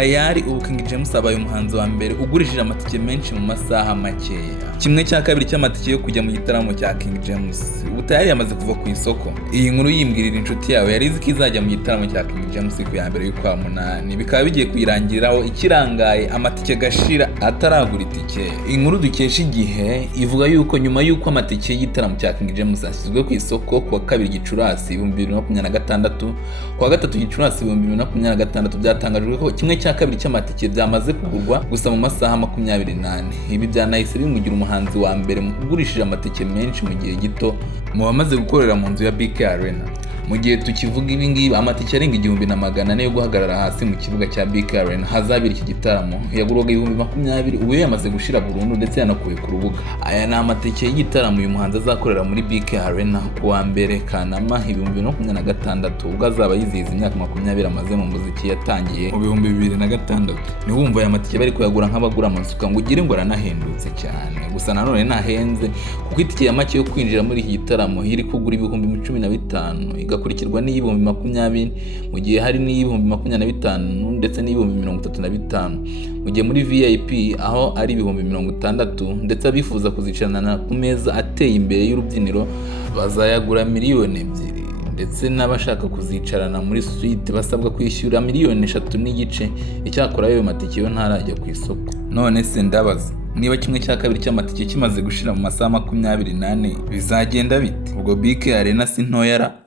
tayari ubu King James abaye umuhanzi wa mbere ugurishije amatike menshi mu masaha makeya. Kimwe cya kabiri cy'amatike yo kujya mu gitaramo cya King James ubu tayari yamaze kuva ku isoko. Iyi nkuru yimbwirira inshuti yawe yari izi ko izajya mu gitaramo cya King James ku ya mbere y'ukwa munani, bikaba bigiye kuyirangiriraho ikirangaye amatike gashira ataragura itike. Inkuru dukesha Igihe ivuga yuko nyuma y'uko amatike y'igitaramo cya King James ashyizwe ku isoko kuwa 2 Gicurasi 2026, kuwa 3 Gicurasi 2026 byatangajwe ko kimwe cya kabiri cy'amatike byamaze kugurwa gusa mu masaha 28. Ibi byanahise bimugira umuhanzi wa mbere mu kugurishije amatike menshi mu gihe gito mu bamaze gukorera mu nzu ya BK Arena. Mu gihe tukivuga ibi ngibi amatike arenga 1400 yo guhagarara hasi mu kibuga cya BK Arena hazabira iki gitaramo yagurwaga 2020, ubu yamaze gushira burundu ndetse yanakuye ku rubuga. Aya ni amatike y'igitaramo uyu muhanzi azakorera muri BK Arena kuwa mbere Kanama 2026 ubwo azaba yizihiza imyaka 20 amaze mu muziki yatangiye mu 2006. Ni wumva aya matike bari kuyagura nk'abagura amasuka ngo ugire ngo aranahendutse cyane, gusa nanone ntahenze kuko itike ya make yo kwinjira muri iki gitaramo iri kugura 15,000 igakurikirwa n'ibihumbi 20, mu gihe hari n'ibihumbi 25 ndetse n'ibihumbi 35, mu gihe muri VIP aho ari ibihumbi 60, ndetse abifuza kuzicarana ku meza ateye imbere y'urubyiniro bazayagura 2 miliyoni, ndetse n'abashaka kuzicarana muri suite basabwa kwishyura 3.5 miliyoni. Icyakora ayo matike yo ntarajya ku isoko. None se ndabaza niba kimwe cya kabiri cy'amatike kimaze gushira mu masaha 28 bizagenda bite? Ubwo BK Arena si ntoya ra?